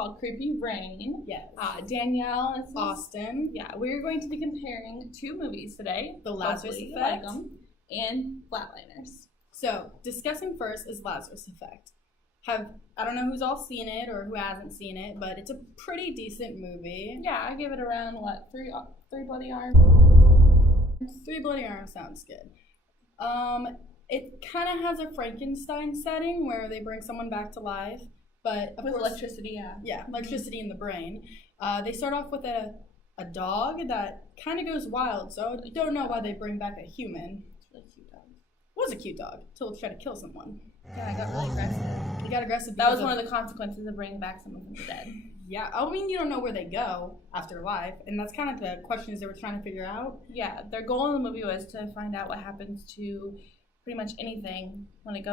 called Creepy Rain. Yes. Danielle and Austin. Yeah, we're going to be comparing 2 movies today. The Lazarus Effect and Flatliners. So, discussing first is Lazarus Effect. I don't know who's all seen it or who hasn't seen it, but it's a pretty decent movie. Yeah, I give it around, 3 bloody arms? 3 bloody arms sounds good. It kind of has a Frankenstein setting where they bring someone back to life, but of with course, electricity, yeah. Yeah, electricity in the brain. They start off with a dog that kind of goes wild, so I don't know why they bring back a human. It's a really cute dog. It was a cute dog until it tried to kill someone. Yeah, I got really aggressive. You got aggressive. That was one of the consequences of bringing back someone from the dead. Yeah, I mean, you don't know where they go after life, and that's kind of the questions they were trying to figure out. Yeah, their goal in the movie was to find out what happens to pretty much anything when it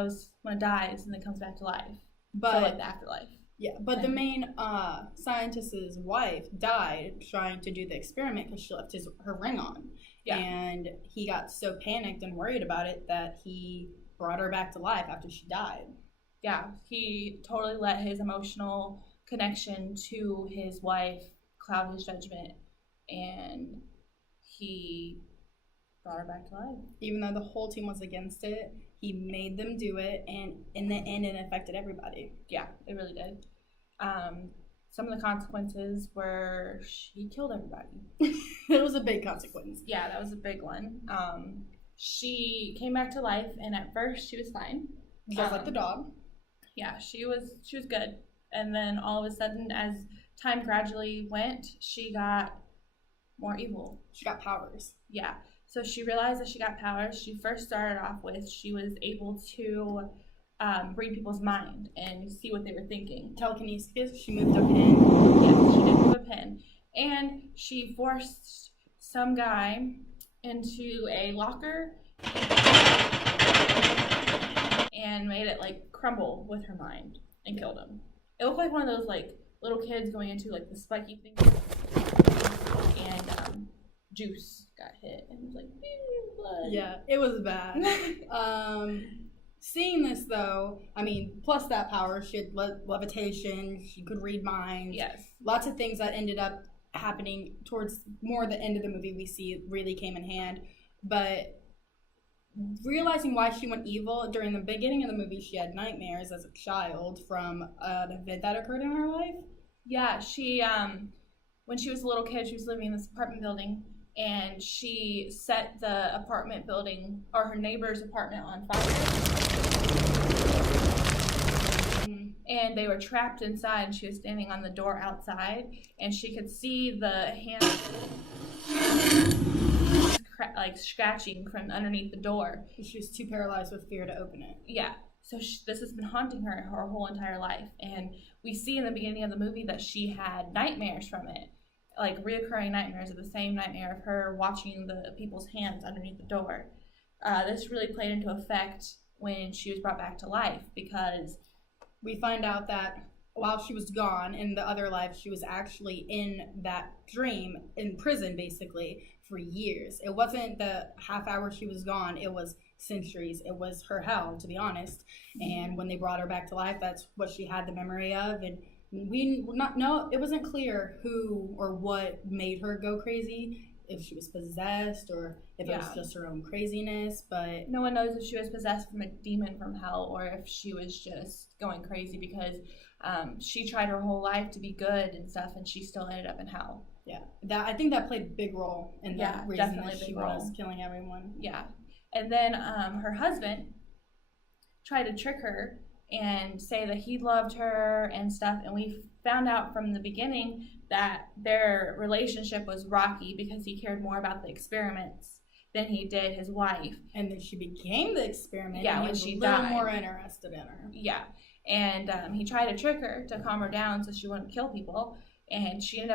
dies and then comes back to life. But so, like the afterlife. Yeah, but the main scientist's wife died trying to do the experiment because she left her ring on. Yeah. And he got so panicked and worried about it that he brought her back to life after she died. Yeah, he totally let his emotional connection to his wife cloud his judgment, and he brought her back to life. Even though the whole team was against it, he made them do it, and in the end, it affected everybody. Yeah, it really did. Some of the consequences were she killed everybody. It was a big consequence. Yeah, that was a big one. She came back to life, and at first she was fine. Just like the dog. Yeah, she was good. And then all of a sudden, as time gradually went, she got more evil. She got powers. Yeah. So she realized that she got powers. She first started off with she was able to read people's mind and see what they were thinking. Telekinesis. She moved a pin. Yeah, she did move a pin. And she forced some guy into a locker and made it crumble with her mind and killed him. It looked like one of those little kids going into the spiky thing, and juice got hit and it was blood. Yeah, it was bad. Seeing this though, I mean, plus that power, she had levitation, she could read minds. Yes. Lots of things that ended up happening towards more the end of the movie we see it really came in hand. But realizing why she went evil, during the beginning of the movie, she had nightmares as a child from an event that occurred in her life. Yeah, she, when she was a little kid, she was living in this apartment building, and she set the apartment building, or her neighbor's apartment, on fire. And they were trapped inside, and she was standing on the door outside, and she could see the hands scratching from underneath the door. She was too paralyzed with fear to open it. Yeah. So this has been haunting her whole entire life. And we see in the beginning of the movie that she had nightmares from it, reoccurring nightmares of the same nightmare of her watching the people's hands underneath the door. This really played into effect when she was brought back to life, because we find out that while she was gone in the other life, she was actually in that dream, in prison basically, for years. It wasn't the half hour she was gone, it was centuries. It was her hell, to be honest. And when they brought her back to life, that's what she had the memory of. And it wasn't clear who or what made her go crazy, if she was possessed or if it was just her own craziness. But no one knows if she was possessed from a demon from hell or if she was just going crazy because she tried her whole life to be good and stuff, and she still ended up in hell. Yeah, I think that played a big role in that reason that she was killing everyone. Yeah. And then her husband tried to trick her and say that he loved her and stuff, and we found out from the beginning that their relationship was rocky because he cared more about the experiments than he did his wife. And then she became the experiment. Yeah, when she died. A little more interested in her. Yeah, and he tried to trick her to calm her down so she wouldn't kill people. And she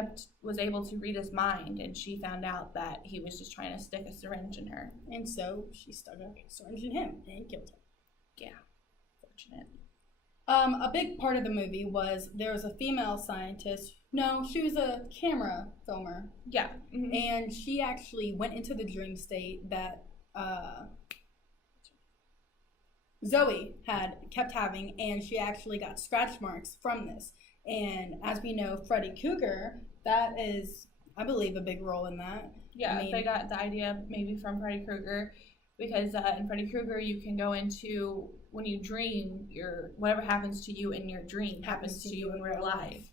was able to read his mind, and she found out that he was just trying to stick a syringe in her. And so she stuck a syringe in him and killed him. Yeah, fortunate. A big part of the movie was there was a female scientist. No, she was a camera filmer. Yeah. Mm-hmm. And she actually went into the dream state that Zoe had kept having, and she actually got scratch marks from this. And as we know, Freddy Krueger, that is, I believe, a big role in that. Yeah, I mean, they got the idea maybe from Freddy Krueger, because in Freddy Krueger you can go into, when you dream, whatever happens to you in your dream happens to you in real life.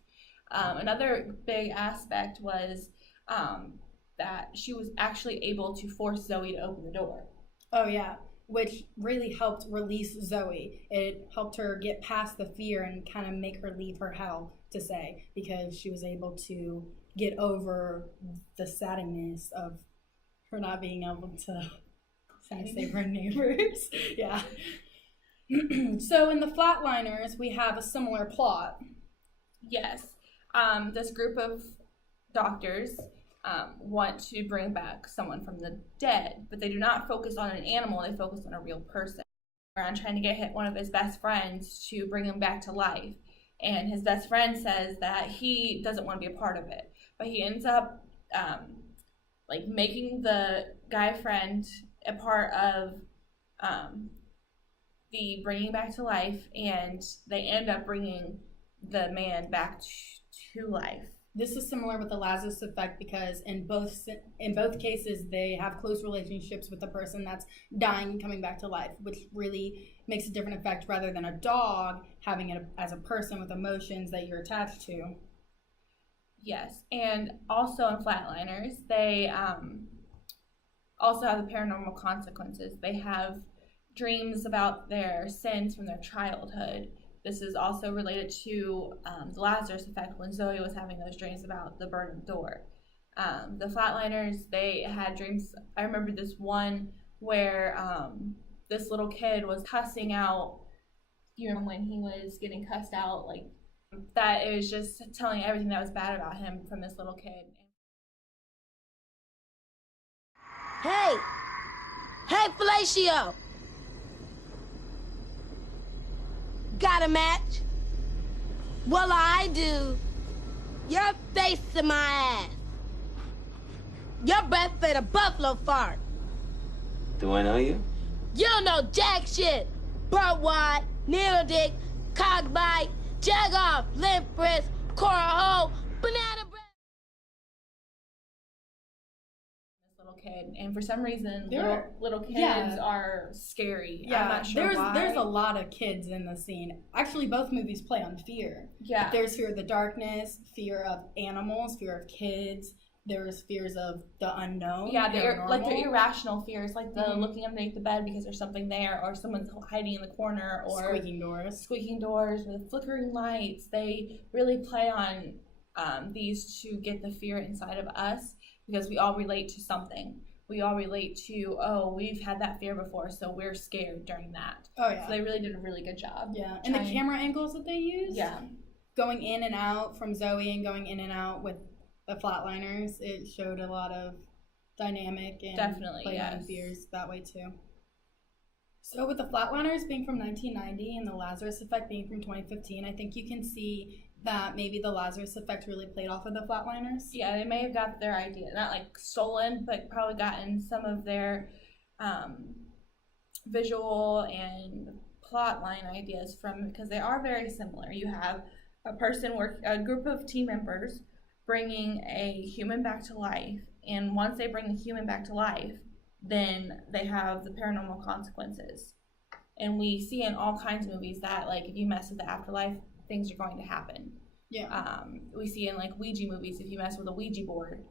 Another big aspect was that she was actually able to force Zoe to open the door. Oh yeah, which really helped release Zoe. It helped her get past the fear and kind of make her leave her hell, to say, because she was able to get over the sadness of her not being able to save her neighbors. Yeah. So in the Flatliners, we have a similar plot. Yes. This group of doctors want to bring back someone from the dead, but they do not focus on an animal, they focus on a real person. Around trying to get one of his best friends to bring him back to life. And his best friend says that he doesn't want to be a part of it. But he ends up making the guy friend a part of the bringing back to life, and they end up bringing the man back to life. This is similar with the Lazarus effect, because in both cases they have close relationships with the person that's dying and coming back to life, which really makes a different effect rather than a dog having it as a person with emotions that you're attached to. Yes, and also in Flatliners, they also have the paranormal consequences. They have dreams about their sins from their childhood. This is also related to the Lazarus effect, when Zoe was having those dreams about the burning door. The Flatliners, they had dreams. I remember this one where this little kid was cussing out, when he was getting cussed out, that it was just telling everything that was bad about him from this little kid. Hey! Hey, Fellatio! Got a match? Well, I do. Your face to my ass. Your breath fit a buffalo fart. Do I know you? You don't know jack shit. Butt wide, needle dick, cock bite, jag off, limp wrist, core hole, banana breath. This little kid, and for some reason, little kids yeah. are scary. Yeah, I'm not sure why. There's a lot of kids in the scene. Actually, both movies play on fear. Yeah. There's fear of the darkness, fear of animals, fear of kids. There's fears of the unknown. Yeah, they're irrational fears, like the looking underneath the bed because there's something there, or someone's hiding in the corner, or squeaking doors with flickering lights. They really play on these to get the fear inside of us, because we all relate to something. We all relate to, oh, we've had that fear before, so we're scared during that. Oh yeah. So they really did a really good job. Yeah, and the camera angles that they use. Yeah. Going in and out from Zoe and going in and out with the Flatliners, it showed a lot of dynamic and definitely played on fears that way too. So with the Flatliners being from 1990 and the Lazarus effect being from 2015, I think you can see that maybe the Lazarus effect really played off of the Flatliners. Yeah, they may have got their idea, not stolen, but probably gotten some of their visual and plot line ideas from, because they are very similar. You have a group of team members bringing a human back to life, and once they bring the human back to life, then they have the paranormal consequences. And we see in all kinds of movies that if you mess with the afterlife, things are going to happen. Yeah. We see in Ouija movies, if you mess with a Ouija board,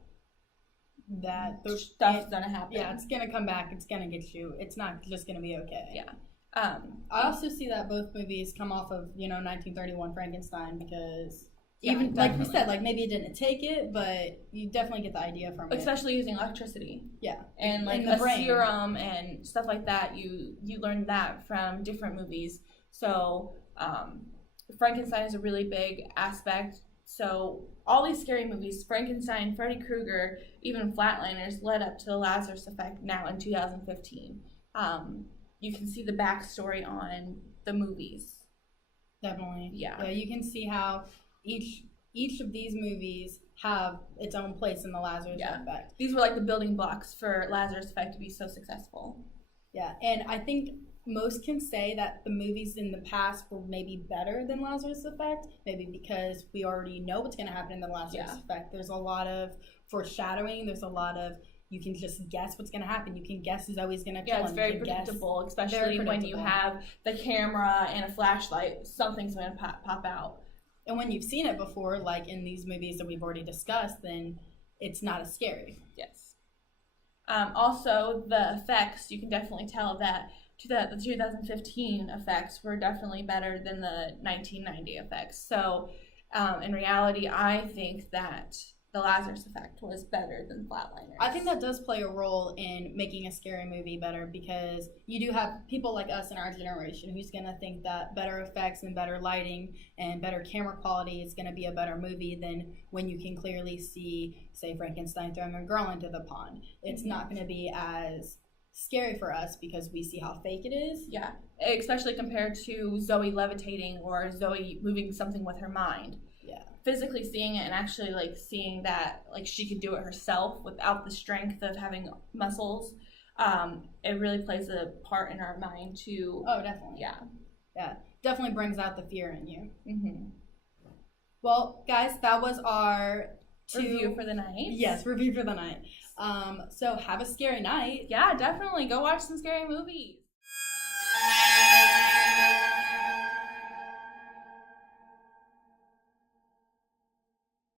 that stuff's gonna happen. Yeah, it's gonna come back. It's gonna get you. It's not just gonna be okay. Yeah. I also see that both movies come off of 1931 Frankenstein, because even like we said, maybe it didn't take it, but you definitely get the idea from it. Especially using electricity. Yeah. And the brain. serum and stuff like that. You learn that from different movies. So Frankenstein is a really big aspect. So all these scary movies, Frankenstein, Freddy Krueger, even Flatliners, led up to the Lazarus effect now in 2015. You can see the backstory on the movies. Definitely. Yeah. Yeah, you can see how each of these movies have its own place in the Lazarus effect. These were the building blocks for Lazarus effect to be so successful. Yeah, and I think most can say that the movies in the past were maybe better than Lazarus Effect, maybe because we already know what's going to happen in the Lazarus Effect. There's a lot of foreshadowing. There's a lot of, you can just guess what's going to happen. You can guess Zoe's going to kill him. It's very predictable, especially when you have the camera and a flashlight. Something's going to pop out. And when you've seen it before, like in these movies that we've already discussed, then it's not as scary. Yes. Also, the effects, you can definitely tell that the 2015 effects were definitely better than the 1990 effects. So, in reality, I think that the Lazarus Effect was better than Flatliners. I think that does play a role in making a scary movie better, because you do have people like us in our generation who's going to think that better effects and better lighting and better camera quality is going to be a better movie than when you can clearly see, say, Frankenstein throwing a girl into the pond. It's not going to be as scary for us because we see how fake it is. Yeah, especially compared to Zoe levitating or Zoe moving something with her mind. Yeah. Physically seeing it and actually like seeing that like she could do it herself without the strength of having muscles, it really plays a part in our mind too. Oh, definitely. Yeah, definitely brings out the fear in you. Well, guys, that was our review for the night. Yes, review for the night. So have a scary night. Yeah, definitely go watch some scary movies.